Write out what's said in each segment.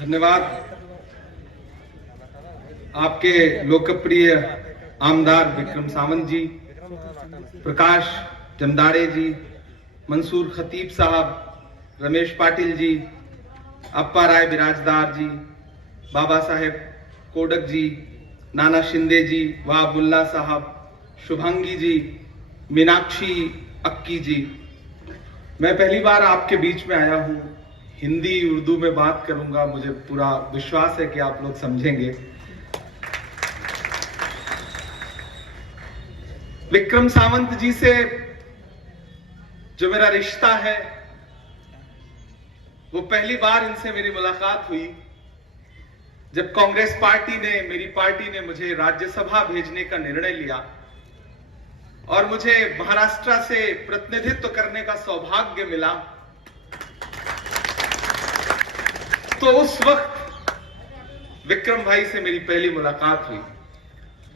धन्यवाद। आपके लोकप्रिय आमदार विक्रम सावंत जी, प्रकाश जमदाड़े जी, मंसूर खतीब साहब, रमेश पाटिल जी, अप्पा राय बिराजदार जी, बाबा साहेब कोडक जी, नाना शिंदे जी, वाबुल्ला साहब, शुभांगी जी, मीनाक्षी अक्की जी, मैं पहली बार आपके बीच में आया हूं। हिंदी उर्दू में बात करूंगा, मुझे पूरा विश्वास है कि आप लोग समझेंगे। विक्रम सावंत जी से जो मेरा रिश्ता है, वो पहली बार इनसे मेरी मुलाकात हुई जब कांग्रेस पार्टी ने, मेरी पार्टी ने मुझे राज्यसभा भेजने का निर्णय लिया और मुझे महाराष्ट्र से प्रतिनिधित्व करने का सौभाग्य मिला। तो उस वक्त विक्रम भाई से मेरी पहली मुलाकात हुई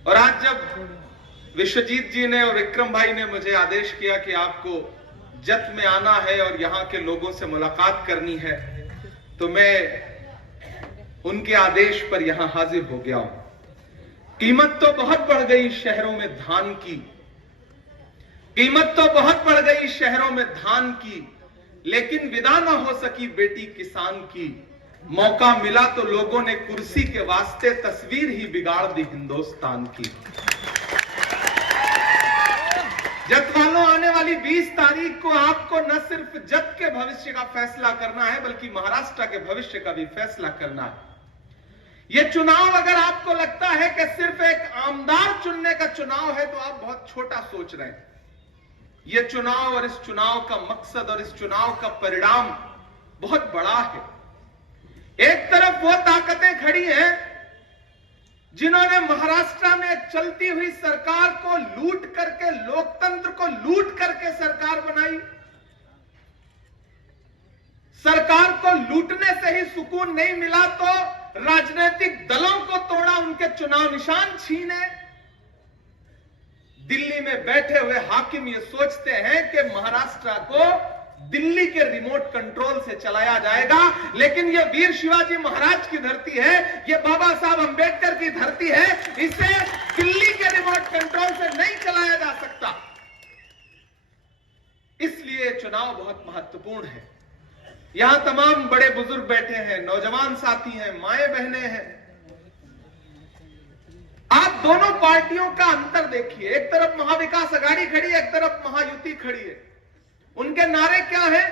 और आज जब विश्वजीत जी ने और विक्रम भाई ने मुझे आदेश किया कि आपको जत में आना है और यहां के लोगों से मुलाकात करनी है, तो मैं उनके आदेश पर यहां हाजिर हो गया हूं। कीमत तो बहुत बढ़ गई शहरों में धान की, कीमत तो बहुत बढ़ गई शहरों में धान की, लेकिन विदा न हो सकी बेटी किसान की। मौका मिला तो लोगों ने कुर्सी के वास्ते तस्वीर ही बिगाड़ दी हिंदुस्तान की। जत वालों, आने वाली 20 तारीख को आपको न सिर्फ जत के भविष्य का फैसला करना है, बल्कि महाराष्ट्र के भविष्य का भी फैसला करना है। यह चुनाव अगर आपको लगता है कि सिर्फ एक आमदार चुनने का चुनाव है, तो आप बहुत छोटा सोच रहे हैं। यह चुनाव और इस चुनाव का मकसद और इस चुनाव का परिणाम बहुत बड़ा है। एक तरफ वो ताकतें खड़ी हैं जिन्होंने महाराष्ट्र में चलती हुई सरकार को लूट करके, लोकतंत्र को लूट करके सरकार बनाई। सरकार को लूटने से ही सुकून नहीं मिला तो राजनीतिक दलों को तोड़ा, उनके चुनाव निशान छीने। दिल्ली में बैठे हुए हाकिम ये सोचते हैं कि महाराष्ट्र को दिल्ली के रिमोट कंट्रोल से चलाया जाएगा, लेकिन यह वीर शिवाजी महाराज की धरती है, यह बाबा साहब अंबेडकर की धरती है, इसे दिल्ली के रिमोट कंट्रोल से नहीं चलाया जा सकता। इसलिए चुनाव बहुत महत्वपूर्ण है। यहां तमाम बड़े बुजुर्ग बैठे हैं, नौजवान साथी हैं, माएं बहनें हैं। आप दोनों पार्टियों का अंतर देखिए। एक तरफ महाविकास आघाड़ी खड़ी है, एक तरफ महायुति खड़ी है। उनके नारे क्या हैं?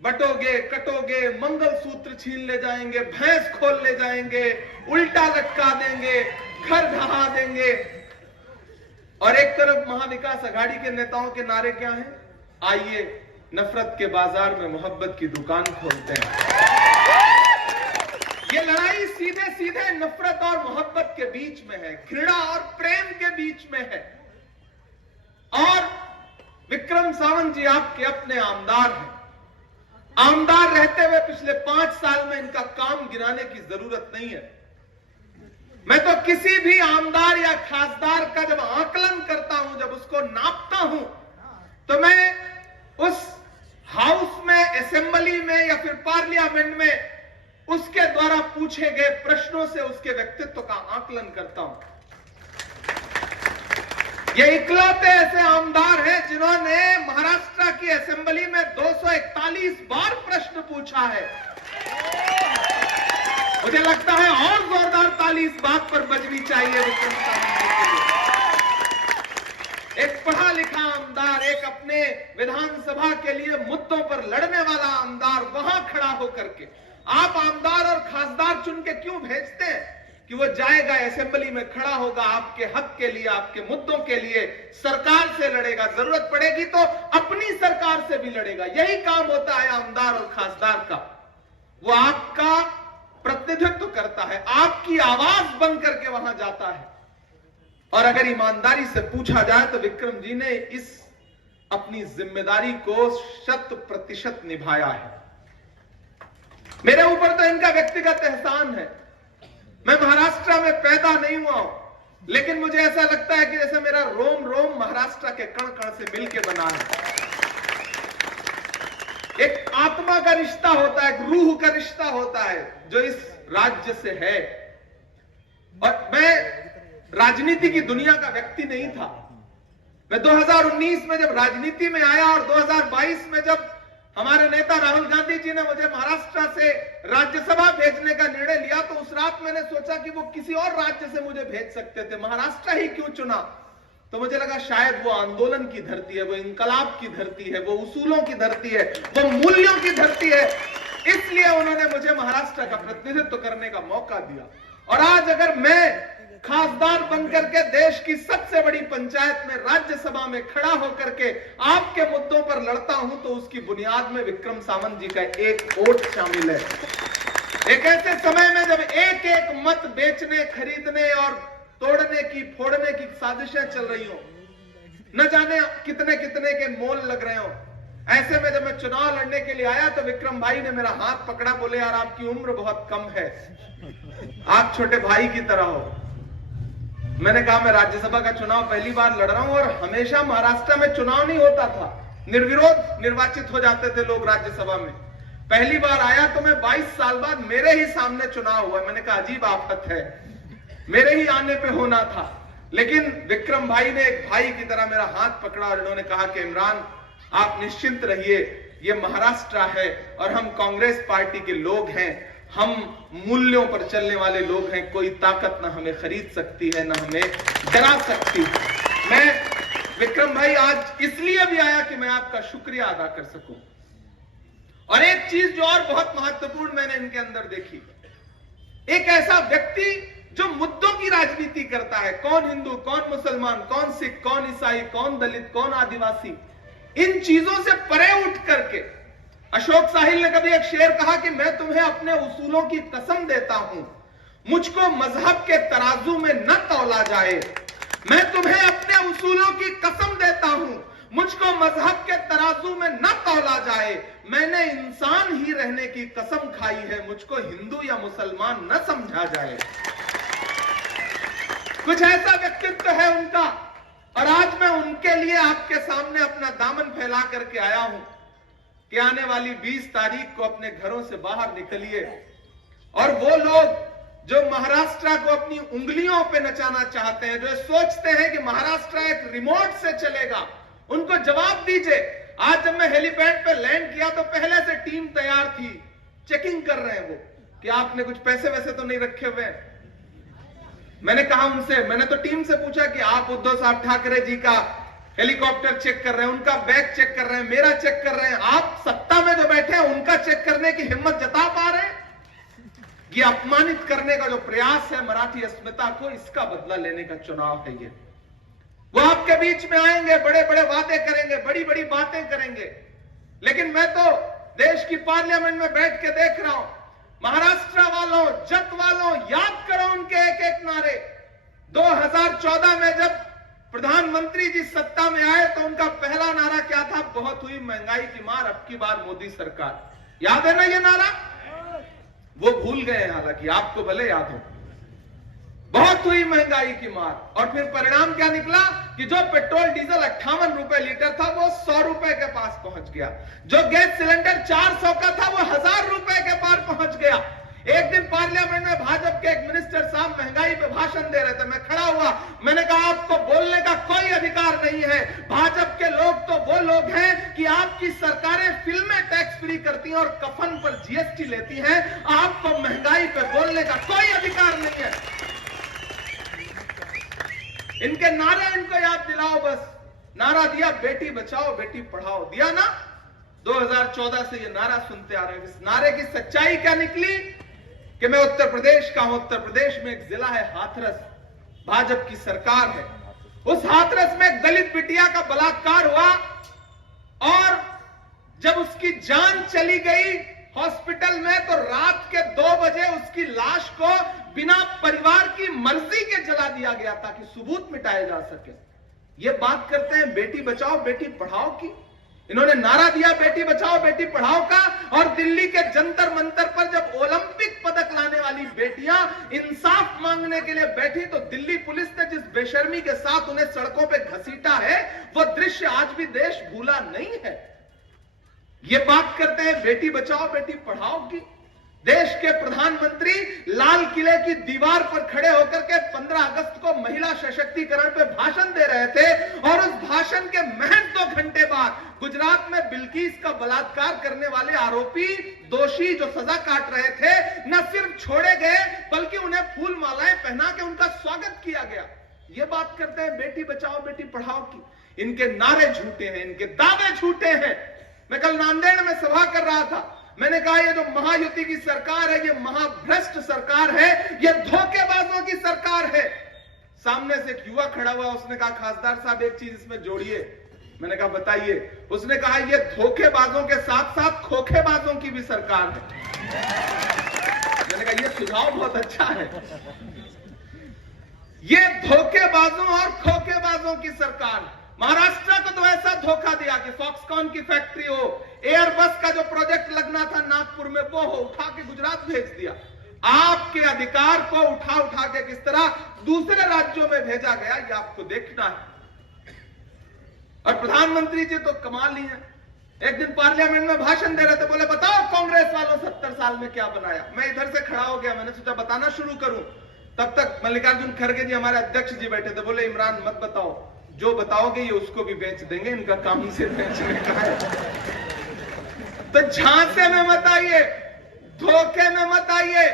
बटोगे, कटोगे, मंगलसूत्र छीन ले जाएंगे, भैंस खोल ले जाएंगे, उल्टा लटका देंगे, घर ढहा देंगे। और एक तरफ महाविकास आघाड़ी के नेताओं के नारे क्या हैं? आइए नफरत के बाजार में मोहब्बत की दुकान खोलते हैं। ये लड़ाई सीधे सीधे नफरत और मोहब्बत के बीच में है, घृणा और प्रेम के बीच में है। और विक्रम सावंत जी आपके अपने आमदार हैं। आमदार रहते हुए पिछले 5 साल में इनका काम गिनाने की जरूरत नहीं है। मैं तो किसी भी आमदार या खासदार का जब आकलन करता हूं, जब उसको नापता हूं, तो मैं उस हाउस में, असेंबली में या फिर पार्लियामेंट में उसके द्वारा पूछे गए प्रश्नों से उसके व्यक्तित्व का आकलन करता हूं। ये इकलौते ऐसे आमदार हैं जिन्होंने महाराष्ट्र की असेंबली में 241 बार प्रश्न पूछा है। मुझे लगता है और जोरदार ताली इस बात पर बजनी चाहिए विक्रम सावंत जी के लिए। एक पढ़ा लिखा आमदार, एक अपने विधानसभा के लिए मुद्दों पर लड़ने वाला आमदार, वहां खड़ा होकर के आप आमदार और खासदार चुन के क्यों भेजते हैं कि वो जाएगा असेंबली में खड़ा होगा, आपके हक के लिए, आपके मुद्दों के लिए सरकार से लड़ेगा, जरूरत पड़ेगी तो अपनी सरकार से भी लड़ेगा। यही काम होता है आमदार और खासदार का। वो आपका प्रतिनिधित्व करता है, आपकी आवाज बन करके वहां जाता है। और अगर ईमानदारी से पूछा जाए तो विक्रम जी ने इस अपनी जिम्मेदारी को 100% निभाया है। मेरे ऊपर तो इनका व्यक्तिगत एहसान है। मैं महाराष्ट्र में पैदा नहीं हुआ हूं, लेकिन मुझे ऐसा लगता है कि जैसे मेरा रोम रोम महाराष्ट्र के कण कण से मिलके बना है। एक आत्मा का रिश्ता होता है, एक रूह का रिश्ता होता है जो इस राज्य से है। और मैं राजनीति की दुनिया का व्यक्ति नहीं था। मैं 2019 में जब राजनीति में आया और 2022 में जब हमारे नेता राहुल गांधी जी ने मुझे महाराष्ट्र से राज्यसभा भेजने का निर्णय लिया, तो उस रात मैंने सोचा कि वो किसी और राज्य से मुझे भेज सकते थे, महाराष्ट्र ही क्यों चुना। तो मुझे लगा शायद वो आंदोलन की धरती है, वो इंकलाब की धरती है, वो उसूलों की धरती है, वो मूल्यों की धरती है, इसलिए उन्होंने मुझे महाराष्ट्र का प्रतिनिधित्व करने का मौका दिया। और आज अगर मैं खासदार बनकर के देश की सबसे बड़ी पंचायत में राज्यसभा में खड़ा होकर के आपके मुद्दों पर लड़ता हूं, तो उसकी बुनियाद में विक्रम सावंत जी का एक वोट शामिल है। एक ऐसे समय में जब एक एक मत बेचने, खरीदने और तोड़ने की, फोड़ने की साजिशें चल रही हो, न जाने कितने कितने के मोल लग रहे हो, ऐसे में जब मैं चुनाव लड़ने के लिए आया तो विक्रम भाई ने मेरा हाथ पकड़ा, बोले यार आपकी उम्र बहुत कम है, आप छोटे भाई की तरह हो। मैंने कहा मैं राज्यसभा का चुनाव पहली बार लड़ रहा हूं और हमेशा महाराष्ट्र में चुनाव नहीं होता था, निर्विरोध निर्वाचित हो जाते थे लोग राज्यसभा में। पहली बार आया तो मैं 22 साल बाद मेरे ही सामने चुनाव हुआ। मैंने कहा अजीब आफत है, मेरे ही आने पे होना था। लेकिन विक्रम भाई ने एक भाई की तरह मेरा हाथ पकड़ा और इन्होंने कहा कि इमरान आप निश्चिंत रहिए, ये महाराष्ट्र है और हम कांग्रेस पार्टी के लोग हैं, हम मूल्यों पर चलने वाले लोग हैं, कोई ताकत ना हमें खरीद सकती है, ना हमें डरा सकती। मैं विक्रम भाई आज इसलिए भी आया कि मैं आपका शुक्रिया अदा कर सकूं। और एक चीज जो और बहुत महत्वपूर्ण मैंने इनके अंदर देखी, एक ऐसा व्यक्ति जो मुद्दों की राजनीति करता है, कौन हिंदू, कौन मुसलमान, कौन सिख, कौन ईसाई, कौन दलित, कौन आदिवासी, इन चीजों से परे उठ करके। अशोक साहिल ने कभी एक शेर कहा कि मैं तुम्हें अपने उसूलों की कसम देता हूं, मुझको मजहब के तराजू में न तौला जाए। मैं तुम्हें अपने उसूलों की कसम देता हूं, मुझको मजहब के तराजू में न तौला जाए। मैंने इंसान ही रहने की कसम खाई है, मुझको हिंदू या मुसलमान न समझा जाए। कुछ ऐसा व्यक्तित्व है उनका, और आज मैं उनके लिए आपके सामने अपना दामन फैला करके आया हूं कि आने वाली 20 तारीख को अपने घरों से बाहर निकलिए और वो लोग जो महाराष्ट्र को अपनी उंगलियों पे नचाना चाहते हैं, जो सोचते हैं कि महाराष्ट्र एक रिमोट से चलेगा, उनको जवाब दीजिए। आज जब मैं हेलीपैड पे लैंड किया तो पहले से टीम तैयार थी, चेकिंग कर रहे हैं वो कि आपने कुछ पैसे वैसे तो नहीं रखे हुए। मैंने कहा उनसे, मैंने तो टीम से पूछा कि आप उद्धव साहब ठाकरे जी का हेलीकॉप्टर चेक कर रहे हैं, उनका बैग चेक कर रहे हैं, मेरा चेक कर रहे हैं, आप सत्ता में जो बैठे हैं उनका चेक करने की हिम्मत जता पा रहे हैं? ये अपमानित करने का जो प्रयास है मराठी अस्मिता को, इसका बदला लेने का चुनाव है ये। वो आपके बीच में आएंगे, बड़े बड़े वादे करेंगे, बड़ी बड़ी बातें करेंगे, लेकिन मैं तो देश की पार्लियामेंट में बैठ के देख रहा हूं, महाराष्ट्र वालों, जत वालों, याद करो उनके एक एक नारे। 2014 में जब प्रधानमंत्री जी सत्ता में आए तो उनका पहला नारा क्या था? बहुत हुई महंगाई की मार, अब की बार मोदी सरकार। याद है ना ये नारा? वो भूल गए हैं, हालांकि आपको भले याद हो। बहुत हुई महंगाई की मार, और फिर परिणाम क्या निकला कि जो पेट्रोल डीजल 58 रुपए लीटर था वो 100 रुपए के पास पहुंच गया, जो गैस सिलेंडर 400 का था वो 1000 रुपए के पार पहुंच गया। एक दिन पार्लियामेंट में भाजपा के एक मिनिस्टर साहब महंगाई पे भाषण दे रहे थे, मैं खड़ा हुआ, मैंने कहा आपको बोलने का कोई अधिकार नहीं है, भाजपा के लोग तो वो लोग हैं कि आपकी सरकारें फिल्में टैक्स फ्री करती हैं और कफन पर जीएसटी लेती हैं, आपको महंगाई पे बोलने का कोई अधिकार नहीं है। इनके नारे इनको याद दिलाओ बस। नारा दिया बेटी बचाओ बेटी पढ़ाओ, दिया ना? 2014 से ये नारा सुनते आ रहे हैं। इस नारे की सच्चाई क्या निकली कि मैं उत्तर प्रदेश का हूं, उत्तर प्रदेश में एक जिला है हाथरस, भाजपा की सरकार है, उस हाथरस में एक दलित बिटिया का बलात्कार हुआ और जब उसकी जान चली गई हॉस्पिटल में तो रात के 2 बजे उसकी लाश को बिना परिवार की मर्जी के जला दिया गया ताकि सबूत मिटाए जा सके। ये बात करते हैं बेटी बचाओ बेटी पढ़ाओ की। इन्होंने नारा दिया बेटी बचाओ बेटी पढ़ाओ का, और दिल्ली के जंतर मंतर पर जब ओलंपिक पदक लाने वाली बेटियां इंसाफ मांगने के लिए बैठी तो दिल्ली पुलिस ने जिस बेशर्मी के साथ उन्हें सड़कों पे घसीटा है, वो दृश्य आज भी देश भूला नहीं है। ये बात करते हैं बेटी बचाओ बेटी पढ़ाओ की। देश के प्रधानमंत्री लाल किले की दीवार पर खड़े होकर के 15 अगस्त को महिला सशक्तिकरण पे भाषण दे रहे थे और उस भाषण के महज 2 घंटे बाद गुजरात में बिल्किस का बलात्कार करने वाले आरोपी दोषी जो सजा काट रहे थे न सिर्फ छोड़े गए बल्कि उन्हें फूल मालाएं पहना के उनका स्वागत किया गया। ये बात करते हैं बेटी बचाओ बेटी पढ़ाओ की। इनके नारे झूठे हैं, इनके दावे झूठे हैं। मैं कल नांदेड़ में सभा कर रहा था, मैंने कहा ये जो महायुति की सरकार है ये महाभ्रष्ट सरकार है, ये धोखेबाजों की सरकार है। सामने से एक युवा खड़ा हुआ, उसने कहा खासदार साहब एक चीज इसमें जोड़िए। मैंने कहा बताइए। उसने कहा ये धोखेबाजों के साथ साथ खोखेबाजों की भी सरकार है। मैंने कहा ये सुझाव बहुत अच्छा है। ये धोखेबाजों और खोखेबाजों की सरकार। महाराष्ट्र को तो ऐसा धोखा दिया कि फॉक्सकॉन की फैक्ट्री हो, एयरबस का जो प्रोजेक्ट लगना था नागपुर में वो हो, उठा के गुजरात भेज दिया। आपके अधिकार को उठा उठा के किस तरह दूसरे राज्यों में भेजा गया ये आपको देखना है। और प्रधानमंत्री जी तो कमाल ही है। एक दिन पार्लियामेंट में भाषण दे रहे थे, बोले बताओ कांग्रेस वालों 70 साल में क्या बनाया। मैं इधर से खड़ा हो गया, मैंने सोचा बताना शुरू करूं, तब तक मल्लिकार्जुन खड़गे जी हमारे अध्यक्ष जी बैठे थे। बोले इमरान मत बताओ, जो बताओगे ये उसको भी बेच देंगे, इनका काम से बेचने का है। तो झांसे में मत आइए, धोखे में मत आइए।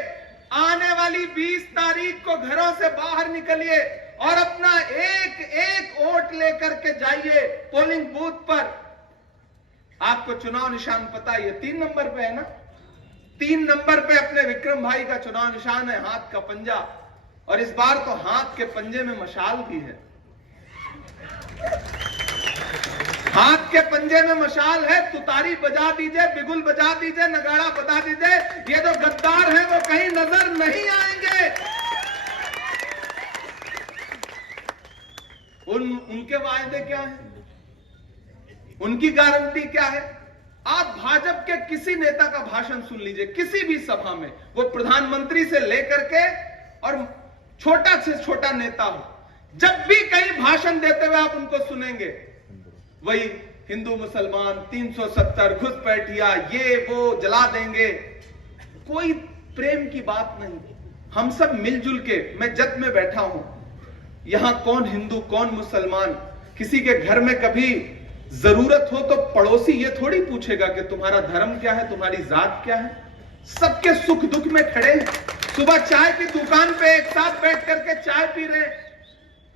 आने वाली 20 तारीख को घरों से बाहर निकलिए और अपना एक एक वोट लेकर के जाइए पोलिंग बूथ पर। आपको चुनाव निशान पता है, ये 3 नंबर पे है ना। 3 नंबर पे अपने विक्रम भाई का चुनाव निशान है, हाथ का पंजा। और इस बार तो हाथ के पंजे में मशाल भी है। हाथ के पंजे में मशाल है। तुतारी बजा दीजिए, बिगुल बजा दीजिए, नगाड़ा बजा दीजिए, ये जो गद्दार हैं वो कहीं नजर नहीं आएंगे। उनके वायदे क्या हैं, उनकी गारंटी क्या है। आप भाजपा के किसी नेता का भाषण सुन लीजिए, किसी भी सभा में, वो प्रधानमंत्री से लेकर के और छोटा से छोटा नेता हो, जब भी कहीं भाषण देते हुए आप उनको सुनेंगे वही हिंदू मुसलमान 370 घुसपैठिया ये वो जला देंगे। कोई प्रेम की बात नहीं। हम सब मिलजुल के, मैं जद में बैठा हूं, यहां कौन हिंदू कौन मुसलमान, किसी के घर में कभी जरूरत हो तो पड़ोसी ये थोड़ी पूछेगा कि तुम्हारा धर्म क्या है, तुम्हारी जात क्या है। सबके सुख दुख में खड़े हैं। सुबह चाय की दुकान पे एक साथ बैठ करके चाय पी रहे।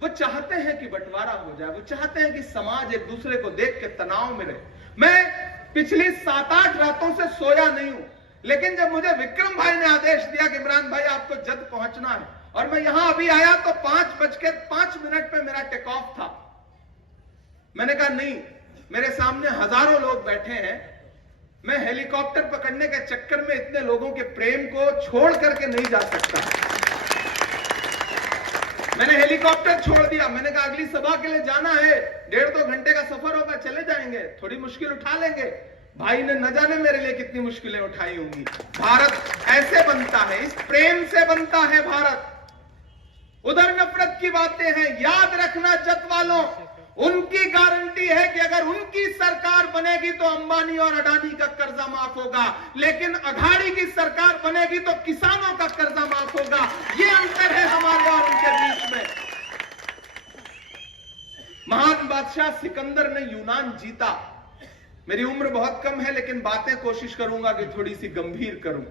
वो चाहते हैं कि बंटवारा हो जाए, वो चाहते हैं कि समाज एक दूसरे को देख के तनाव में रहे। मैं पिछली 7-8 रातों से सोया नहीं हूं, लेकिन जब मुझे विक्रम भाई ने आदेश दिया कि इमरान भाई आपको जद पहुंचना है, और मैं यहां अभी आया तो 5:05 पे मेरा टेक ऑफ था। मैंने कहा नहीं, मेरे सामने हजारों लोग बैठे हैं, मैं हेलीकॉप्टर पकड़ने के चक्कर में इतने लोगों के प्रेम को छोड़ करके नहीं जा सकता। मैंने हेलीकॉप्टर छोड़ दिया। मैंने कहा अगली सभा के लिए जाना है, 1.5-2 घंटे का सफर होगा, चले जाएंगे, थोड़ी मुश्किल उठा लेंगे। भाई ने न जाने मेरे लिए कितनी मुश्किलें उठाई होंगी। भारत ऐसे बनता है, इस प्रेम से बनता है भारत। उधर नफरत की बातें हैं। याद रखना जत वालों, उनकी गारंटी है कि अगर उनकी सरकार बनेगी तो अंबानी और अडानी का कर्जा माफ होगा, लेकिन अघाड़ी की सरकार बनेगी तो किसानों का कर्जा माफ होगा। ये अंतर है हमारे और उनके बीच में। महान बादशाह सिकंदर ने यूनान जीता। मेरी उम्र बहुत कम है, लेकिन बातें कोशिश करूंगा कि थोड़ी सी गंभीर करूं।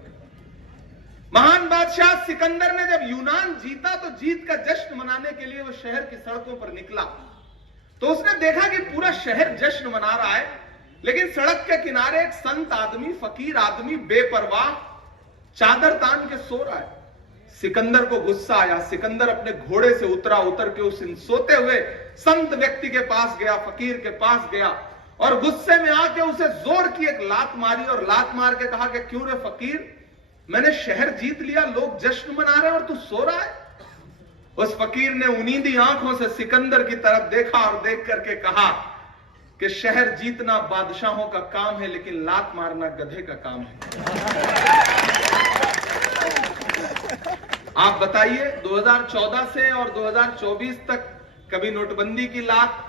महान बादशाह सिकंदर ने जब यूनान जीता तो जीत का जश्न मनाने के लिए वो शहर की सड़कों पर निकला। तो उसने देखा कि पूरा शहर जश्न मना रहा है, लेकिन सड़क के किनारे एक संत आदमी, फकीर आदमी बेपरवाह चादर तान के सो रहा है। सिकंदर को गुस्सा आया। सिकंदर अपने घोड़े से उतर के उस सोते हुए संत व्यक्ति के पास गया, फकीर के पास गया, और गुस्से में आके उसे जोर की एक लात मारी और लात मार के कहा कि क्यों रे फकीर, मैंने शहर जीत लिया, लोग जश्न मना रहे हैं और तू सो रहा है। उस फकीर ने उनींदी आंखों से सिकंदर की तरफ देखा और देख करके कहा कि शहर जीतना बादशाहों का काम है, लेकिन लात मारना गधे का काम है। आप बताइए, 2014 से और 2024 तक कभी नोटबंदी की लात,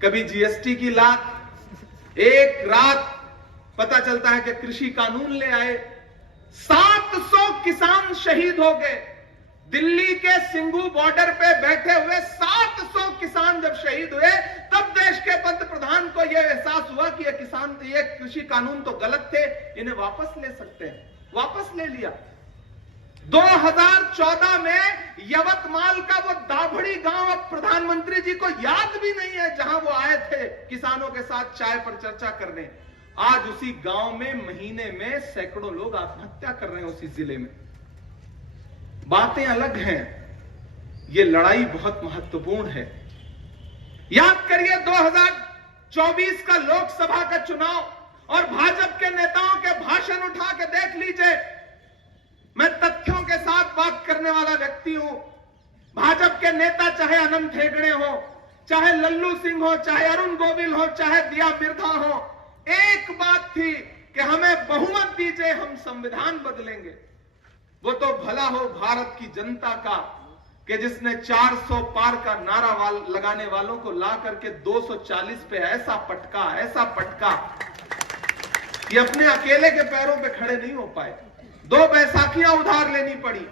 कभी जीएसटी की लात। एक रात पता चलता है कि कृषि कानून ले आए, 700 किसान शहीद हो गए। दिल्ली के सिंघू बॉर्डर पे बैठे हुए 700 किसान जब शहीद हुए, तब देश के पंतप्रधान को यह एहसास हुआ कि ये कृषि कानून तो गलत थे, इन्हें वापस ले सकते हैं। वापस ले लिया। 2014 में यवतमाल का वो दाभड़ी गांव अब प्रधानमंत्री जी को याद भी नहीं है, जहां वो आए थे किसानों के साथ चाय पर चर्चा करने। आज उसी गांव में महीने में सैकड़ों लोग आत्महत्या कर रहे हैं, उसी जिले में। बातें अलग हैं, ये लड़ाई बहुत महत्वपूर्ण है। याद करिए 2024 का लोकसभा का चुनाव और भाजपा के नेताओं के भाषण उठा के देख लीजिए। मैं तथ्यों के साथ बात करने वाला व्यक्ति हूं। भाजपा के नेता चाहे अनंत हेगड़े हो, चाहे लल्लू सिंह हो, चाहे अरुण गोविल हो, चाहे दिया मिर्धा हो, एक बात थी कि हमें बहुमत दीजिए, हम संविधान बदलेंगे। वो तो भला हो भारत की जनता का कि जिसने 400 पार का नारा लगाने वालों को ला करके 240 पे ऐसा पटका ये अपने अकेले के पैरों पे खड़े नहीं हो पाए। 2 बैसाखियां उधार लेनी पड़ी,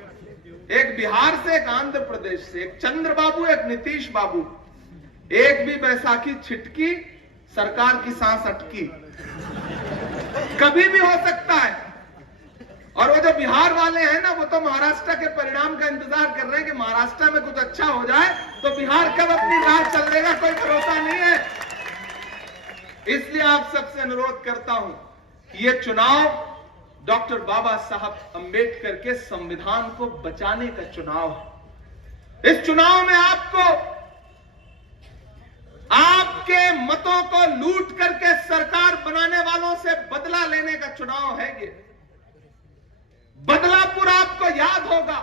एक बिहार से, एक आंध्र प्रदेश से, एक चंद्रबाबू, एक नीतीश बाबू। एक भी बैसाखी छिटकी, सरकार की सांस अटकी। कभी भी हो सकता है। और वो जो बिहार वाले हैं ना, वो तो महाराष्ट्र के परिणाम का इंतजार कर रहे हैं कि महाराष्ट्र में कुछ अच्छा हो जाए तो बिहार कब अपनी राह चल देगा, कोई भरोसा नहीं है। इसलिए आप सबसे अनुरोध करता हूं कि ये चुनाव डॉक्टर बाबा साहब अंबेडकर के संविधान को बचाने का चुनाव है। इस चुनाव में आपके मतों को लूट करके सरकार बनाने वालों से बदला लेने का चुनाव है ये। बदलापुर आपको याद होगा,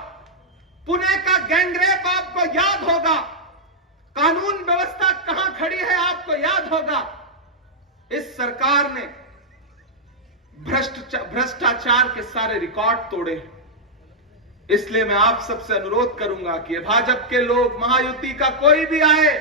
पुणे का गैंगरेप आपको याद होगा, कानून व्यवस्था कहां खड़ी है आपको याद होगा। इस सरकार ने भ्रष्टाचार के सारे रिकॉर्ड तोड़े। इसलिए मैं आप सबसे अनुरोध करूंगा कि भाजपा के लोग, महायुति का कोई भी आए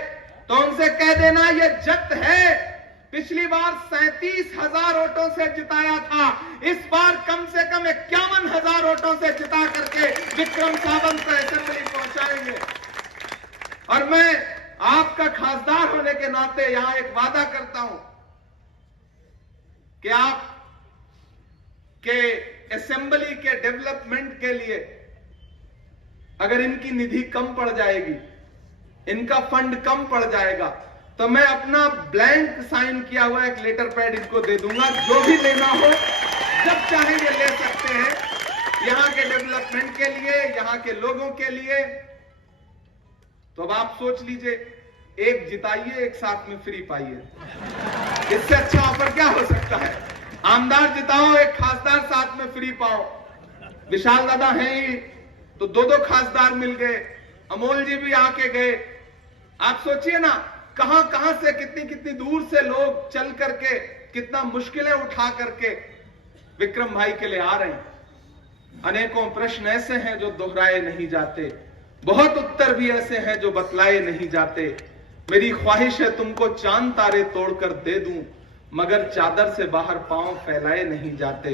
तो उनसे कह देना ये जत है। पिछली बार 37,000 वोटों से जिताया था, इस बार कम से कम 51,000 वोटों से जिता करके विक्रम सावंत को असेंबली पहुंचाएंगे। और मैं आपका खासदार होने के नाते यहां एक वादा करता हूं कि आप के असेंबली के डेवलपमेंट के लिए अगर इनकी निधि कम पड़ जाएगी, इनका फंड कम पड़ जाएगा, तो मैं अपना ब्लैंक साइन किया हुआ एक लेटर पैड इनको दे दूंगा। जो भी लेना हो जब चाहेंगे ले सकते हैं, यहां के डेवलपमेंट के लिए, यहां के लोगों के लिए। तो अब आप सोच लीजिए, एक जिताइए, एक साथ में फ्री पाइए। इससे अच्छा ऑफर क्या हो सकता है? आमदार जिताओ, एक खासदार साथ में फ्री पाओ। विशाल दादा हैं ही तो 2-2 खासदार मिल गए, अमोल जी भी आके गए। आप सोचिए ना, कहां कहां से, कितनी कितनी दूर से लोग चल करके, कितना मुश्किलें उठा करके विक्रम भाई के लिए आ रहे हैं। अनेकों प्रश्न ऐसे हैं जो दोहराए नहीं जाते, बहुत उत्तर भी ऐसे हैं जो बतलाए नहीं जाते। मेरी ख्वाहिश है तुमको चांद तारे तोड़कर दे दूं, मगर चादर से बाहर पांव फैलाए नहीं जाते।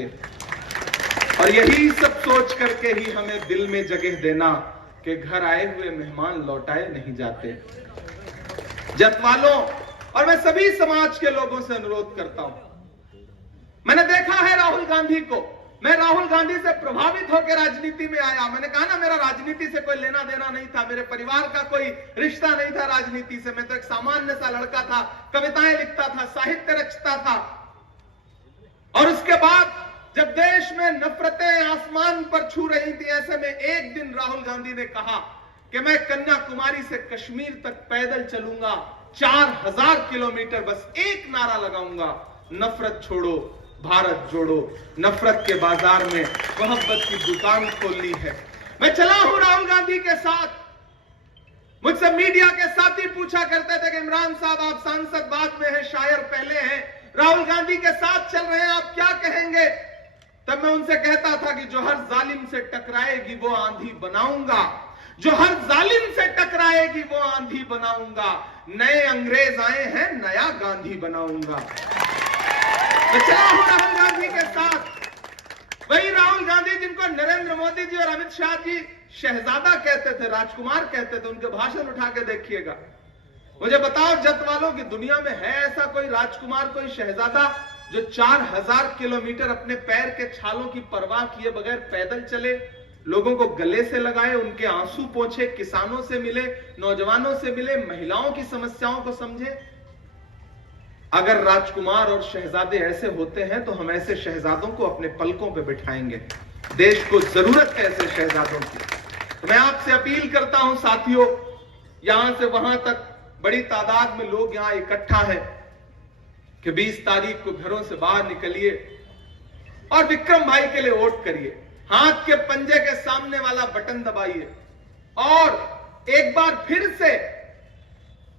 और यही सब सोच करके ही हमें दिल में जगह देना कि घर आए हुए मेहमान लौटाए नहीं जाते। जत वालों और मैं सभी समाज के लोगों से अनुरोध करता हूं, मैंने देखा है राहुल गांधी को, मैं राहुल गांधी से प्रभावित होकर राजनीति में आया। मैंने कहा ना, मेरा राजनीति से कोई लेना देना नहीं था, मेरे परिवार का कोई रिश्ता नहीं था राजनीति से। मैं तो एक सामान्य सा लड़का था, कविताएं लिखता था, साहित्य रचता था। और उसके बाद जब देश में नफरतें आसमान पर छू रही थी, ऐसे में एक दिन राहुल गांधी ने कहा कि मैं कन्याकुमारी से कश्मीर तक पैदल चलूंगा, 4000 किलोमीटर, बस एक नारा लगाऊंगा, नफरत छोड़ो भारत जोड़ो। नफरत के बाजार में मोहब्बत की दुकान खोलनी है। मैं चला हूं राहुल गांधी के साथ। मुझसे मीडिया के साथी पूछा करते थे कि इमरान साहब आप सांसद बाद में हैं, शायर पहले हैं, राहुल गांधी के साथ चल रहे हैं, आप क्या कहेंगे? तब मैं उनसे कहता था कि जो हर जालिम से टकराएगी वो आंधी बनाऊंगा, जो हर जालिम से टकराएगी वो आंधी बनाऊंगा। नए अंग्रेज आए हैं, नया गांधी बनाऊंगा। मैं चला हूं राहुल गांधी के साथ, वही राहुल गांधी जिनको नरेंद्र मोदी जी और अमित शाह जी शहजादा कहते थे, राजकुमार कहते थे। उनके भाषण उठा के देखिएगा। मुझे बताओ जत वालों की दुनिया में है ऐसा कोई राजकुमार, कोई शहजादा जो 4000 किलोमीटर अपने पैर के छालों की परवाह किए बगैर पैदल चले, लोगों को गले से लगाए, उनके आंसू पोंछे, किसानों से मिले, नौजवानों से मिले, महिलाओं की समस्याओं को समझे? अगर राजकुमार और शहजादे ऐसे होते हैं तो हम ऐसे शहजादों को अपने पलकों पे बिठाएंगे। देश को जरूरत है ऐसे शहजादों की। तो मैं आपसे अपील करता हूं साथियों, यहां से वहां तक बड़ी तादाद में लोग यहां इकट्ठा है कि 20 तारीख को घरों से बाहर निकलिए और विक्रम भाई के लिए वोट करिए। हाथ के पंजे के सामने वाला बटन दबाइए और एक बार फिर से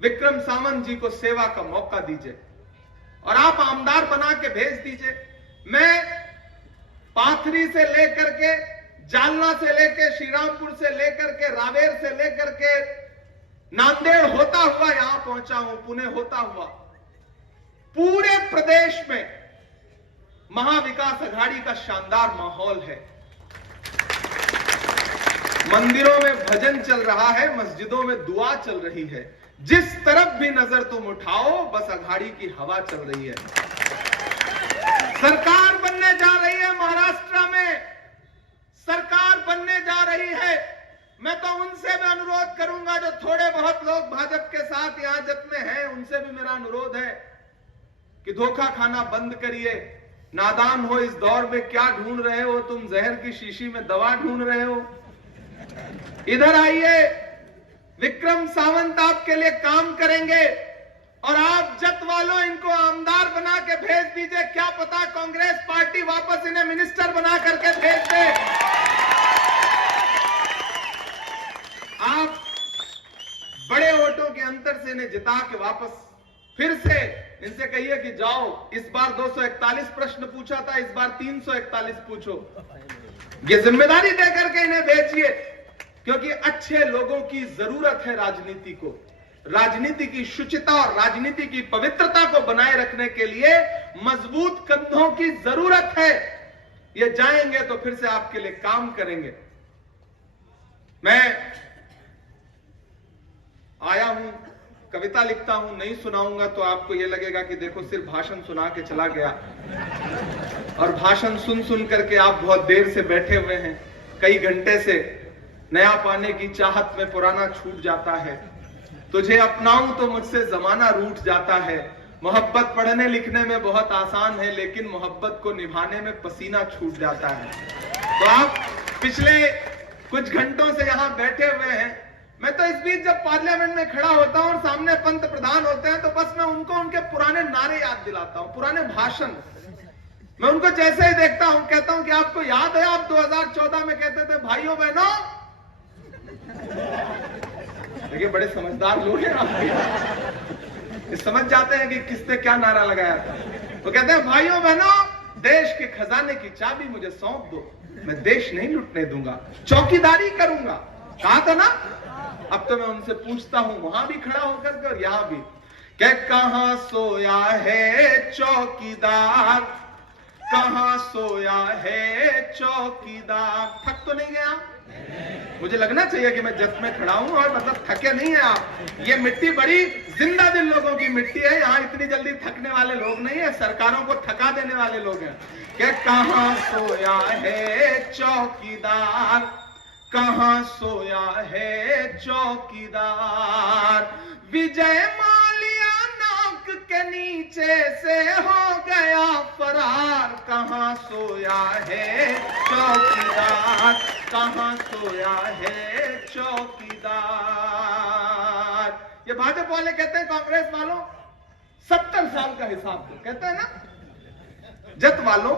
विक्रम सावंत जी को सेवा का मौका दीजिए और आप आमदार बना के भेज दीजिए। मैं पाथरी से लेकर के, जालना से लेकर, श्रीरामपुर से लेकर के, रावेर से लेकर के नांदेड़ होता हुआ यहां पहुंचा हूं, पुणे होता हुआ। पूरे प्रदेश में महाविकास अघाड़ी का शानदार माहौल है। मंदिरों में भजन चल रहा है, मस्जिदों में दुआ चल रही है। जिस तरफ भी नजर तुम उठाओ बस अघाड़ी की हवा चल रही है। सरकार बनने जा रही है, महाराष्ट्र में सरकार बनने जा रही है। मैं तो उनसे भी अनुरोध करूंगा जो थोड़े बहुत लोग भाजपा के साथ यहां जत में हैं, उनसे भी मेरा अनुरोध है कि धोखा खाना बंद करिए। नादान हो, इस दौर में क्या ढूंढ रहे हो तुम? जहर की शीशी में दवा ढूंढ रहे हो? इधर आइए, विक्रम सावंत आपके लिए काम करेंगे और आप जत वालों इनको आमदार बना के भेज दीजिए। क्या पता कांग्रेस पार्टी वापस इन्हें मिनिस्टर बना करके भेज दे। आप बड़े वोटों के अंतर से इन्हें जिता के वापस फिर से इनसे कहिए कि जाओ, इस बार 241 प्रश्न पूछा था, इस बार 341 पूछो। ये जिम्मेदारी देकर के इन्हें भेजिए, क्योंकि अच्छे लोगों की जरूरत है राजनीति को। राजनीति की शुचिता और राजनीति की पवित्रता को बनाए रखने के लिए मजबूत कंधों की जरूरत है। ये जाएंगे तो फिर से आपके लिए काम करेंगे। मैं आया हूं, कविता लिखता हूं, नहीं सुनाऊंगा तो आपको यह लगेगा कि देखो सिर्फ भाषण सुना के चला गया। और भाषण सुन सुन करके आप बहुत देर से बैठे हुए हैं, कई घंटे से। नया पाने की चाहत में पुराना छूट जाता है। तुझे अपनाऊं तो मुझसे जमाना रूठ जाता है। मोहब्बत पढ़ने लिखने में बहुत आसान है, लेकिन मोहब्बत को निभाने में पसीना छूट जाता है। तो आप पिछले कुछ घंटों से यहां बैठे हुए हैं। मैं तो इस बीच जब पार्लियामेंट में खड़ा होता हूं और सामने पंत प्रधान होते हैं तो बस मैं उनको उनके पुराने नारे याद दिलाता हूं, पुराने भाषण। मैं उनको जैसे ही देखता हूं कहता हूं कि आपको याद है आप 2014 में कहते थे भाइयों बहनों। देखिए बड़े समझदार लोग हैं आपके, समझ जाते हैं कि किसने क्या नारा लगाया था। तो कहते हैं भाइयों बहनों, देश के खजाने की चाबी मुझे सौंप दो, मैं देश नहीं लुटने दूंगा, चौकीदारी करूंगा। कहा था ना। अब तो मैं उनसे पूछता हूं, वहां भी खड़ा होकर के और यहां भी, क्या कहां सोया है चौकीदार, कहां सोया है चौकीदार। थक तो नहीं गया? मुझे लगना चाहिए कि मैं जब में खड़ा हूं और मतलब थके नहीं है आप। ये मिट्टी बड़ी जिंदा दिल लोगों की मिट्टी है, यहाँ इतनी जल्दी थकने वाले लोग नहीं है, सरकारों को थका देने वाले लोग हैं। कि कहां सोया है चौकीदार, कहां सोया है चौकीदार। विजय माल्या नाक के नीचे से हो गया फरार, कहां सोया है चौकीदार, कहां सोया है चौकीदार। ये भाजपा वाले कहते हैं कांग्रेस वालों 70 साल का हिसाब दो, कहते हैं ना। जत वालों,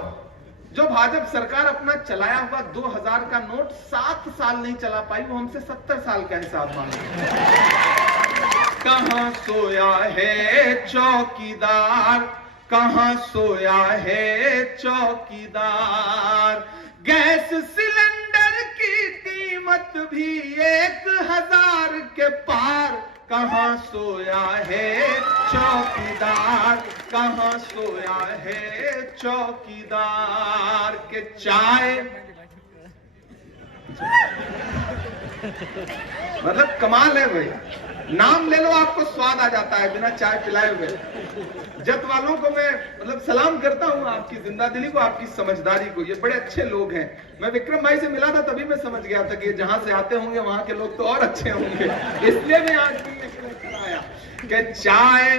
जो भाजपा सरकार अपना चलाया हुआ 2000 का नोट 7 साल नहीं चला पाई, वो हमसे 70 साल का हिसाब मांगे। कहां सोया है चौकीदार, कहां सोया है चौकीदार। गैस सिलेंडर की कीमत भी 1000 के पार, कहां सोया है चौकीदार, कहाँ सोया है चौकीदार के चाय। मतलब कमाल है भाई, नाम ले लो आपको स्वाद आ जाता है बिना चाय पिलाए हुए। जत वालों को मैं मतलब सलाम करता हूं, आपकी जिंदादिली को, आपकी समझदारी को, ये बड़े अच्छे लोग हैं। मैं विक्रम भाई से मिला था तभी मैं समझ गया था कि जहां से आते होंगे वहां के लोग तो और अच्छे होंगे, इसलिए मैं आज भी आया कि चाय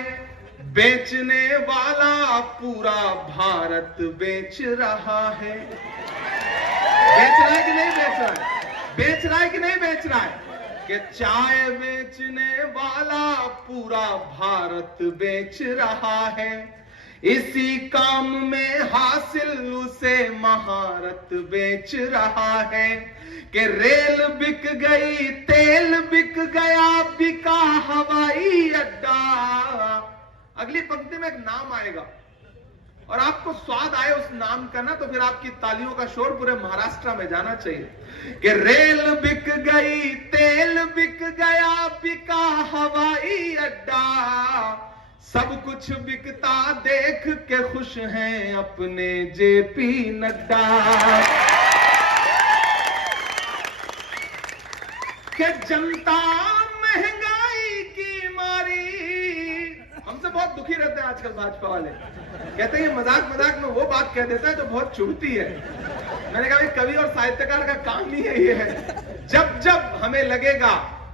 बेचने वाला पूरा भारत बेच रहा है। बेच रहा है कि नहीं बेच रहा है? बेच रहा है कि नहीं बेच रहा है? कि चाय बेचने वाला पूरा भारत बेच रहा है। इसी काम में हासिल उसे महारत बेच रहा है। कि रेल बिक गई, तेल बिक गया, बिका हवाई अड्डा। अगली पंक्ति में एक नाम आएगा और आपको स्वाद आए उस नाम का ना, तो फिर आपकी तालियों का शोर पूरे महाराष्ट्र में जाना चाहिए। कि रेल बिक गई, तेल बिक गया, बिका हवाई अड्डा। सब कुछ बिकता देख के खुश हैं अपने जेपी नड्डा। कि जनता महंगाई की मारी, हमसे बहुत दुखी रहते हैं आजकल भाजपा वाले। कहते हैं ये मजाक मजाक में वो बात कह देता है जो बहुत चुभती है। मैंने कहा कवि और साहित्यकार का काम ही है ये है। जब जब हमें लगेगा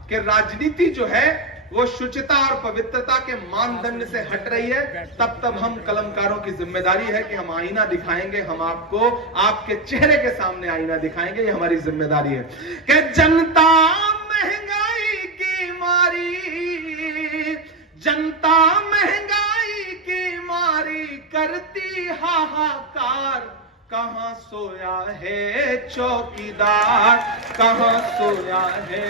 कि राजनीति जो है वो शुचिता और पवित्रता के मानदंड से हट रही है, तब तब हम कलमकारों की जिम्मेदारी है कि हम आईना दिखाएंगे, हम आपको आपके चेहरे के सामने आईना दिखाएंगे, ये हमारी जिम्मेदारी है। कि जनता महंगाई की मारी, जनता महंगाई की मारी करती हाहाकार। कहाँ सोया है चौकीदार, कहाँ सोया है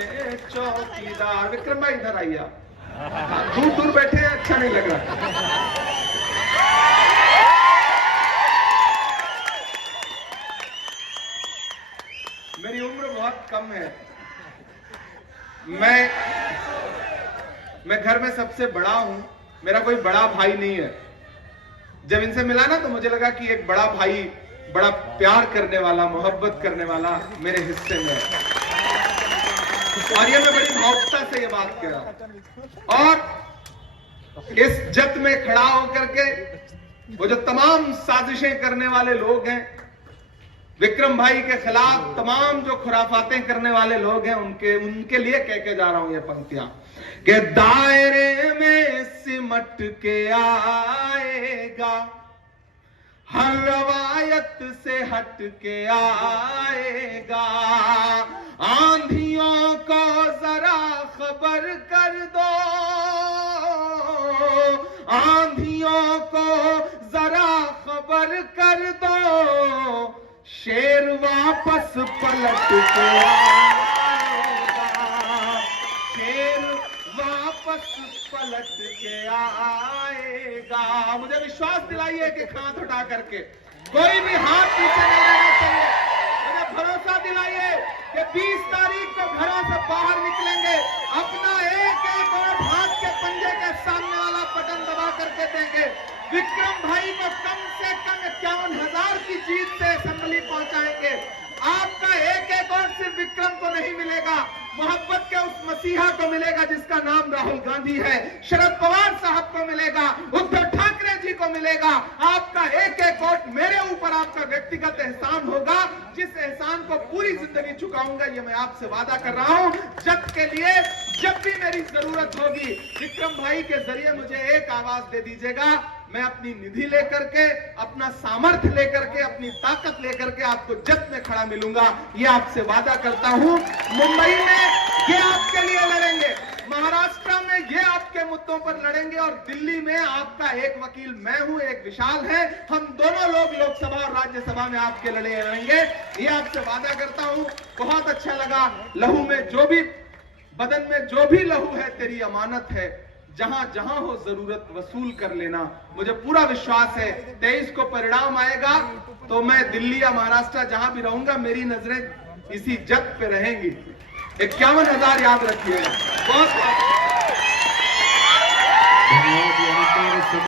चौकीदार। विक्रम भाई इधर आइए, आप दूर दूर बैठे हैं, अच्छा नहीं लग रहा। मेरी उम्र बहुत कम है, मैं घर में सबसे बड़ा हूं, मेरा कोई बड़ा भाई नहीं है। जब इनसे मिला ना तो मुझे लगा कि एक बड़ा भाई, बड़ा प्यार करने वाला, मोहब्बत करने वाला मेरे हिस्से में है। और ये मैं बड़ी भावुकता से ये बात कह रहा हूं। और इस जत में खड़ा होकर के वो जो तमाम साजिशें करने वाले लोग हैं, विक्रम भाई के खिलाफ तमाम जो खुराफातें करने वाले लोग हैं, उनके लिए कह के जा रहा हूं ये पंक्तियां। कि दायरे में सिमट के आएगा, हर रवायत से हट के आएगा। आंधियों को जरा खबर कर दो, आंधियों को जरा खबर कर दो। शेर वापस पलट के आएगा, शेर वापस पलट के आएगा। मुझे विश्वास दिलाइए कि हाथ उठा करके कोई भी हाथ पीछे नहीं रहना चाहिए। मुझे भरोसा दिलाइए कि 20 तारीख को घरों से बाहर निकलेंगे, अपना एक एक और हाथ के पंजे के सामने वाला बटन दबा करके देंगे। विक्रम भाई को कम से कम 51,000 की जीत से असेंबली पहुंचाएंगे। आपका एक एक वोट सिर्फ विक्रम को नहीं मिलेगा, मोहब्बत के उस मसीहा को मिलेगा जिसका नाम राहुल गांधी है, शरद पवार साहब को मिलेगा, उद्धव ठाकरे जी को मिलेगा। आपका एक एक वोट मेरे ऊपर आपका व्यक्तिगत एहसान होगा, जिस एहसान को पूरी जिंदगी चुकाऊंगा, ये मैं आपसे वादा कर रहा हूं। जब के लिए जब भी मेरी जरूरत होगी, विक्रम भाई के जरिए मुझे एक आवाज दे दीजिएगा। मैं अपनी निधि लेकर के, अपना सामर्थ्य लेकर के, अपनी ताकत लेकर के आपको जद में खड़ा मिलूंगा, ये आपसे वादा करता हूं। मुंबई में ये आपके लिए लड़ेंगे, महाराष्ट्र में ये आपके मुद्दों पर लड़ेंगे, और दिल्ली में आपका एक वकील मैं हूं, एक विशाल है। हम दोनों लोग लोकसभा और राज्यसभा में आपके लड़ेंगे, ये आपसे वादा करता हूं। बहुत अच्छा लगा। लहू में जो भी, बदन में जो भी लहू है तेरी अमानत है, जहां जहां हो जरूरत वसूल कर लेना। मुझे पूरा विश्वास है 23 को परिणाम आएगा तो मैं दिल्ली या महाराष्ट्र जहां भी रहूंगा, मेरी नजरें इसी जद पे रहेंगी। 51,000 याद रखिएगा। बहुत